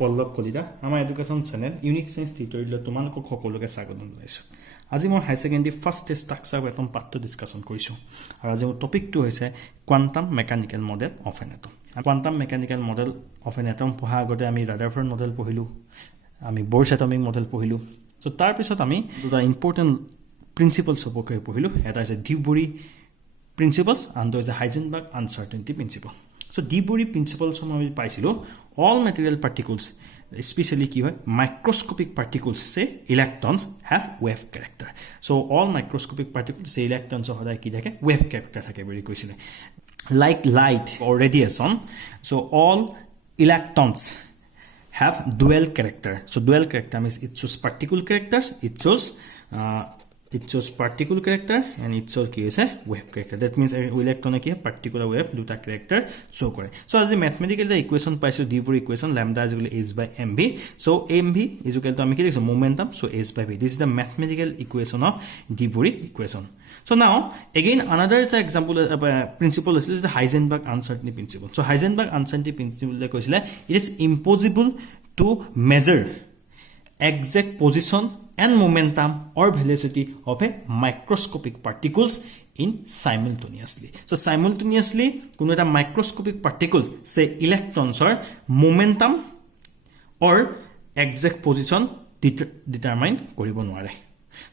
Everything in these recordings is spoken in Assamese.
Pallav Kalita, আমাৰ এডুকেশ্যন চেনেল ইউনিক সায়েন্স টিউটৰিয়েলত তোমালোকক সকলোকে স্বাগতম জনাইছো। আজি মই হাই সেকেন্ডাৰী ফাৰ্ষ্ট ষ্ট্ৰাকচাৰ এটম পাৰ্টটো ডিসকাশন কৰিছো। আৰু আজি মোৰ টপিকটো হৈছে quantum mechanical model of N atom. Quantum mechanical model of N atom পঢ়া আগতে আমি ৰাদাৰফৰ্ড মডেল পঢ়িলো, আমি বৰ্ছ এটমিক মডেল পঢ়িলো। সো তাৰ পিছত আমি দুটা ইম্পৰ্টেন্ট প্ৰিন্সিপলছ ওপৰত পঢ়িলো। এটা হৈছে ডি বৰি principles and there is a Heisenberg uncertainty principle. So de Broglie principles we paisilo all material particles, especially ki hoy microscopic particles say electrons have wave character. So all microscopic particles say electrons hoda ki thake wave character thake boli koisile, like light or radiation. So all electrons have dual character. So dual character means it shows particle characters, it shows particle character and it shows ki hoise wave character. That means electron ki particular wave duta character show kore. So as the mathematical the equation paisu de Broglie equation lambda is equal to h by mv. So mv is equal to ami ki likho momentum, so h by v. This is the mathematical equation of de Broglie equation. So now again another example principle is the Heisenberg uncertainty principle. So Heisenberg uncertainty principle le koisile it is impossible to measure exact position and momentum or velocity of a microscopic particles in simultaneously. So simultaneously kuno eta microscopic particle say electrons or momentum or exact position determine koribo nware.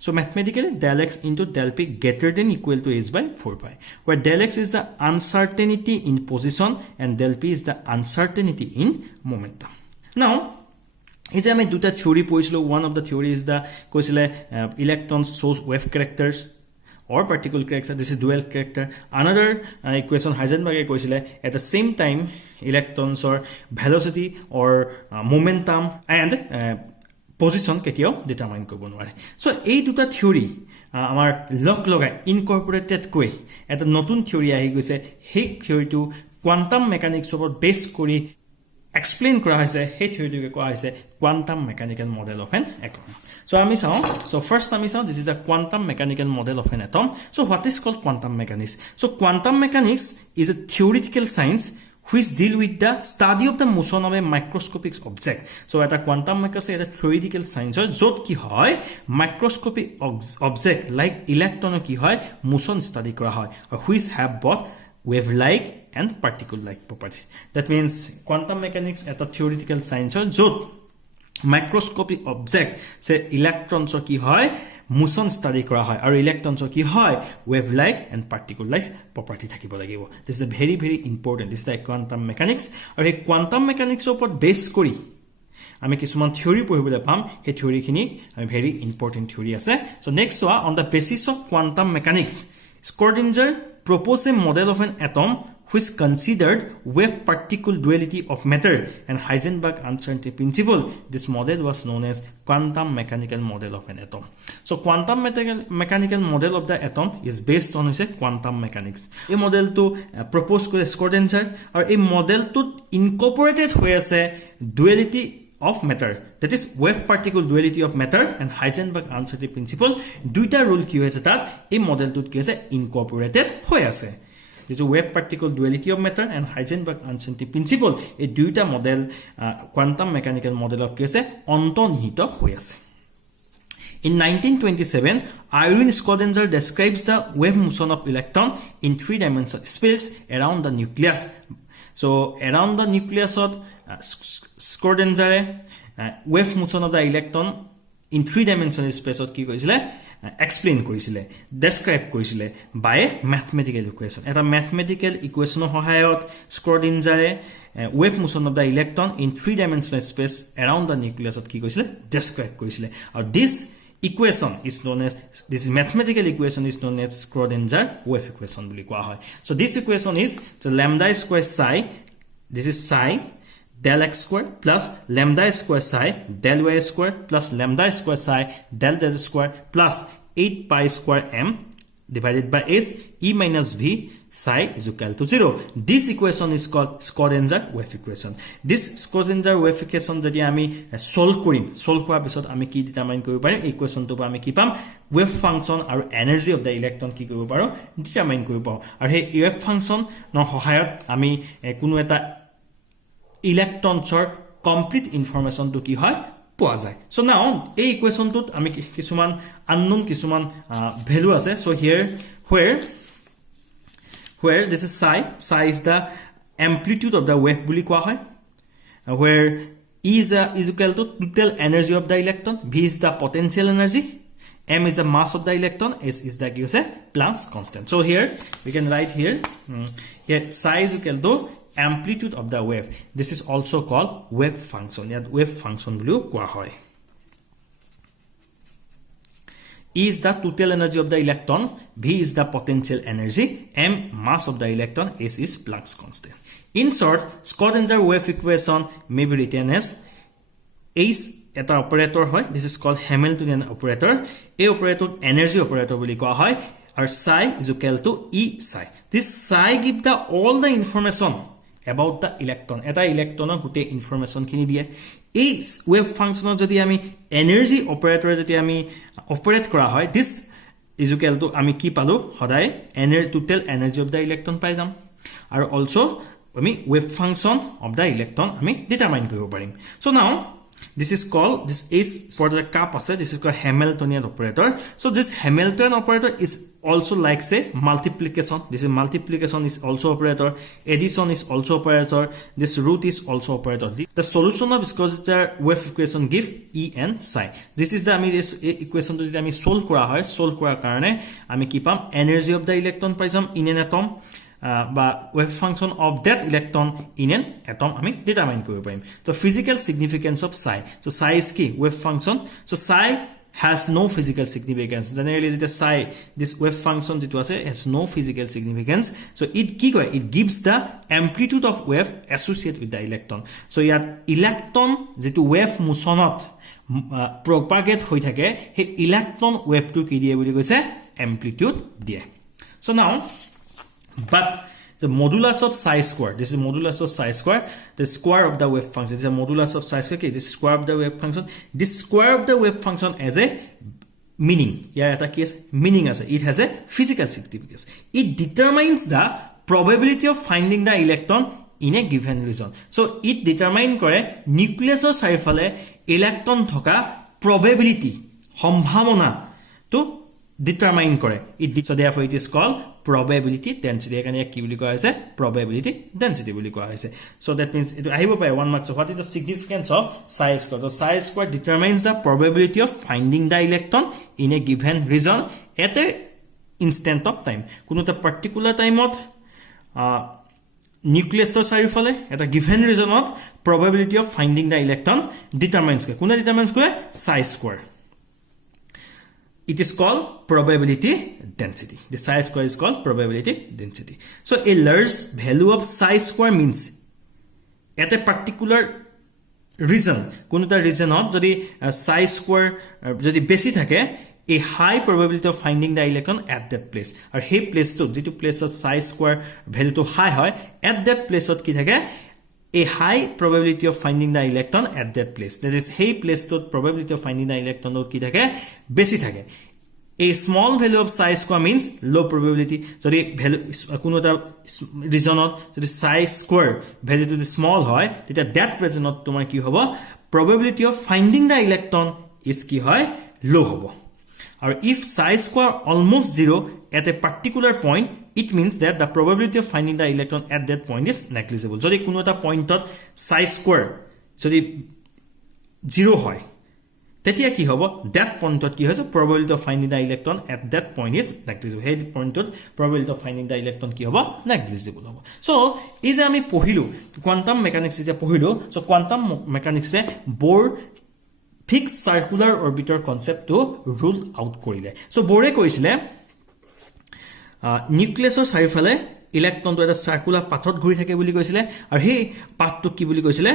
So mathematically del x into del p greater than equal to h by 4 pi, where del x is the uncertainty in position and del p is the uncertainty in momentum. Now is I duta theory poislo. One of the theory is the koisile electrons shows wave characters or particle character. This is dual character. Another equation Heisenberg koisile at the same time electrons or velocity or momentum and position ketio determine kobo nware. So ei duta theory amar log logai incorporated koi eta notun theory ahi goise. Hey theory to quantum mechanics opor base kori explain kora hoise. Hey theory to koa hoise quantum mechanical model of an atom. So first this is the quantum mechanical model of an atom. So what is called quantum mechanics? So quantum mechanics is a theoretical science which deal with the study of the motion of a microscopic object. So at a quantum mechanics is a theoretical science jot ki hoy microscopic object like electron ki hoy motion study kora hoy, which have both wave-like and particle-like properties. That means quantum mechanics at a theoretical science jot microscopic object say electrons ki hoy motion study kora hoy aru electrons ki hoy wave-like and particle-like property thakibo lagibo. This is a very very important. This is the quantum mechanics. Aru ei quantum mechanics opor base kori আমি কিছুমান থিওৰি পঢ়িবলৈ পাম। হে থিওৰি খিনি very important theory আছে. So next on the basis of quantum mechanics, Schrodinger proposed a model of an atom which considered wave-particle duality of matter and Heisenberg uncertainty principle. This model was known as quantum mechanical model of an atom. So quantum mechanical model of the atom is based on quantum mechanics. A model to propose kore Schrodinger or a model to incorporated hoise duality of matter, that is wave particle duality of matter and Heisenberg uncertainty principle. Duita rule ki hoise tat a model to ki hoise incorporated hoise. This wave particle duality of matter and Heisenberg uncertainty principle a duita model quantum mechanical model of ki hoise antonihito hoise. In 1927, Erwin Schrödinger describes the wave motion of electron in three-dimensional space around the nucleus. So around the nucleus of Schrödinger wave motion of the electron in three-dimensional space of ki koisile explain korisile, describe korisile by a mathematical equation. Eta mathematical equation hohayot Schrödinger wave motion of the electron in three-dimensional space around the nucleus of ki koisile describe korisile. Or this equation is known as, this mathematical equation is known as Schrödinger wave equation boli koa hoy. So this equation is so lambda square psi, this is psi del x square plus lambda square psi del y square plus lambda square psi del z square plus 8 pi square m divided by s e minus v psi is equal to 0. This equation is called Schrödinger wave equation. This Schrödinger wave equation jodi ami solve korim, solve kora pisot ami ki determine koribo parim equation to ami ki pam wave function aru energy of the electron ki koribo paro determine koribo. Aru he wave function no hohayot ami kuno eta electrons complete ইনফৰমেশনটো কি হয় পোৱা যায় সো নাও এই ইকুৱেশনটোত আমি কিছুমান আননোন কিছুমান ভ্যালু আছে so here where this is psi is the amplitude of the wave বুলি কোৱা হয় where E is equal to total energy of the electron, V is the potential energy, M is the mass of the electron, S is the Planck's constant. So here we can write here psi is equal to amplitude of the wave. This is also called wave function. Yet wave function blue kwa hoy. E is the total energy of the electron, V is the potential energy, M mass of the electron, S is Planck's constant. In short, Schrodinger wave equation may be written as H eta operator hoy. This is called Hamiltonian operator. A operator energy operator boli koa hoy. Or psi is equal to E psi. This psi give the all the information about the electron. Eta electron gute information kini diye. A wave function jodi ami energy operator jodi ami operate kora hoy. This is equal to ami ki palu hodai energy total energy of the electron pai jam. Or also wave function of the electron determine koribo parim. So now this is called this is for the cup ase this is called Hamiltonian operator. So this Hamiltonian operator is also like say multiplication. This is multiplication is also operator, addition is also operator, this root is also operator. The solution of Schrodinger wave equation give E and psi. This is the this equation to ami solve kora karone ami ki pam energy of the electron pai jam in an atom বা wave function of that electron in an atom আমি determine কৰিব পাৰিম so physical significance of psi so psi is কি wave function so psi has no physical significance generally the psi this wave function যেটো আছে has no physical significance so it কি কয় it gives the amplitude of wave associated with the electron so ইয়াত electron যেটো wave motionত propagate হৈ থাকে হে electron wave to কি দিয়ে বুলি কৈছে amplitude দিয়ে so now but the modulus of psi square this is modulus of psi square the square of the wave function this is a modulus of psi square okay this square of the wave function this square of the wave function as a meaning here eta ki meaning as it has a physical significance it determines the probability of finding the electron in a given region so it determine kore nucleus or চাৰিফালে electron থকা probability সম্ভাৱনা to determine kore it so therefore it is called probability density ekane ki boli koa hoise probability density boli koa hoise so that means it ahibo pai 1 mark so what is the significance of psi square so psi square determines the probability of finding the electron in a given region at a instant of time kuno ta particular time ot nucleus to চাৰিফালে এটা given region ot probability of finding the electron determines kuno determines ko psi square it is called probability density the psi square is called probability density so a large value of psi square means at a particular region কোনটা regionot যদি psi square যদি বেশি থাকে a high probability of finding the electron at that place or he place to যেটো place of psi square value to high হয় at that place ot কি থাকে a high probability of finding the electron at that place that is hey place to probability of finding the electron ki thake beshi thake a small value of psi square means low probability so the value kuno ta region ot jodi psi square value to the small hoy teta that region ot tomar ki hobo probability of finding the electron is ki hoy low hobo or if psi square almost 0 at a particular point it means that the probability of finding the electron at that point is negligible jodi kuno ta point ot psi square jodi 0 hoy tetia ki hobo that point ot ki hoise probability of finding the electron at that point is negligible he point ot probability of finding the electron ki hobo negligible hobo so is ami pohilu quantum mechanics eta pohilu so quantum mechanics e Bohr fixed circular orbiter concept to rule out korile so Bohre koisile nucleus or চাৰিফালে electron to eta circular pathot ঘূৰি থাকে বুলি কৈছিলে আৰু হে পাথটো কি বুলি কৈছিলে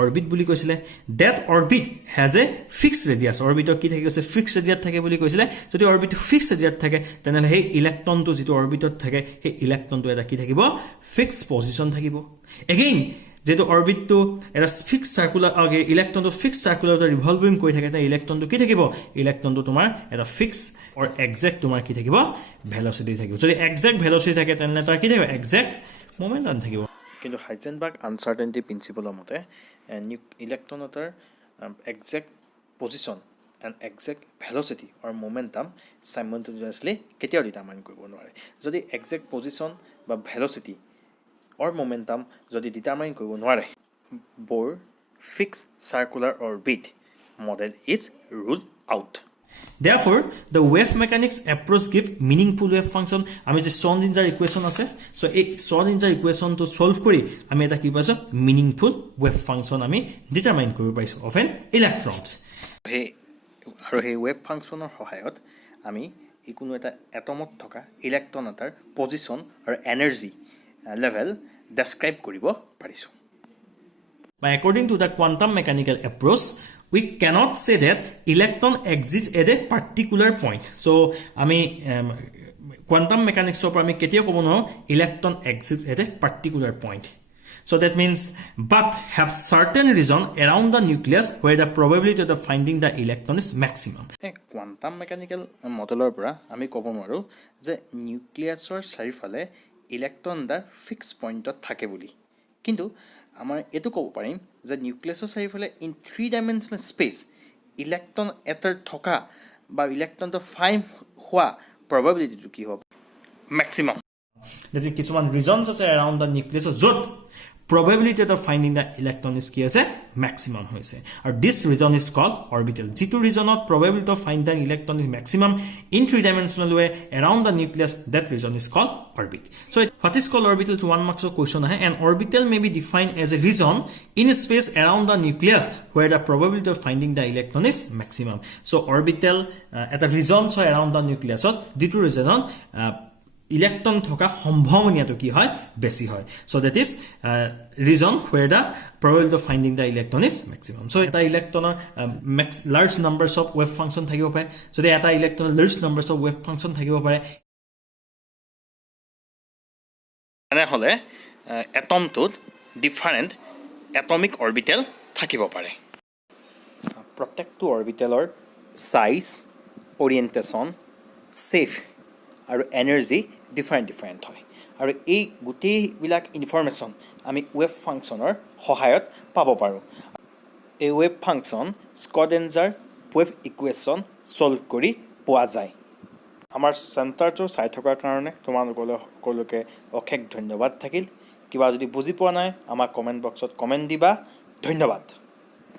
orbit বুলি কৈছিলে that orbit has a fixed radius orbit কি থাকে কৈছে fixed radius থাকে বুলি কৈছিলে যদি orbit fixed radius থাকে তেনলে হে electron to যেটো orbitত থাকে হে electron to এটা কি থাকিব fixed position থাকিব again যেটো orbit to এটা fixed circular আগে electron to fixed circular revolving কৰি থাকে তা electron to কি থাকিব electron to তোমাৰ এটা fixed or exact তোমাৰ কি থাকিব velocity থাকিব যদি exact velocity থাকে তেনলে তাৰ কি থাকিব exact momentum থাকিব কিন্তু Heisenberg uncertainty principle মতে ইলেক্ট্ৰন এটাৰ exact position and exact velocity or momentum simultaneously কেতিয়াও ডিটাৰমাইন কৰিব নোৱাৰে যদি একজেক্ট পজিশ্যন বা ভেলচিটি অৰ মোমেণ্টাম যদি ডিটাৰমাইন কৰিব নোৱাৰে Bohr fixed circular orbit model is ruled out. Therefore, the wave mechanics approach give meaningful wave function. আমি যে Schrodinger equation আছে, so এই Schrodinger equation to solve কৰি আমি এটা কি পাইছো meaningful wave function আমি determine কৰিব পাইছো of an electrons. আৰু এই wave functionৰ সহায়ত আমি কোনো এটা এটমত থকা ইলেক্ট্ৰন এটাৰ পজিশ্যন আৰু এনাৰ্জি লেভেল ডেছক্ৰাইব কৰিব পাৰিছো But according to the quantum mechanical approach, we cannot say that electron exists at a particular point. So, quantum mechanics of electron exists at a particular point. So that means, but have certain region around the nucleus where the probability of finding the electron is maximum. Quantum mechanical modeler পৰা আমি ক'ব নোৱাৰো যে নিউক্লিয়াছৰ চাৰিফালে ইলেক্ট্ৰন দা ফিক্স পইণ্টত থাকে বুলি কিন্তু আমাৰ এটো ক'ব পাৰিম যে নিউক্লিয়াছৰ চাৰিফালে ইন 3-dimensional স্পেচ ইলেক্ট্ৰন এটাৰ থকা বা ইলেক্ট্ৰনটো ফাইন হোৱা probability কি হ'ব maximum that is কিছুমান regions আছে around the nucleus য'ত probability of finding the electron is কি আছে maximum হৈছে আৰু this region is called orbital যিটো regionত probability of finding the electron is maximum in 3-dimensional way around the nucleus that region is called orbit so what is called orbital to 1 marks question ahe an orbital may be defined as a region in space around the nucleus where the probability of finding the electron is maximum so orbital at a region so around the nucleus যিটো region electron thoka সম্ভাৱনীয়টো কি হয় বেছি হয় so that is region where the probability of finding the electron is maximum so eta electron large numbers of wave function থাকিব পাৰে so eta electron large numbers of wave function থাকিব পাৰে এনে হলে এটমটোত ডিফাৰেন্ট এটমিক অৰবিটেল থাকিব পাৰে প্ৰত্যেকটো অৰবিটেলৰ সাইজ ওৰিয়েন্টেশন সেফ আৰু এনাৰ্জি ডিফাৰেন্ট হয় আৰু এই গুটেই বিলাক ইনফৰমেশন আমি ওয়েভ ফাংচনৰ সহায়ত পাব পাৰো এই wave function Schrödinger wave equation solve কৰি পোৱা যায় আমাৰ চেণ্টাৰটো চাই থকাৰ কাৰণে তোমালোকলৈ সকলোকে অশেষ ধন্যবাদ থাকিল কিবা যদি বুজি পোৱা নাই আমাৰ কমেন্ট বক্সত কমেন্ট দিবা ধন্যবাদ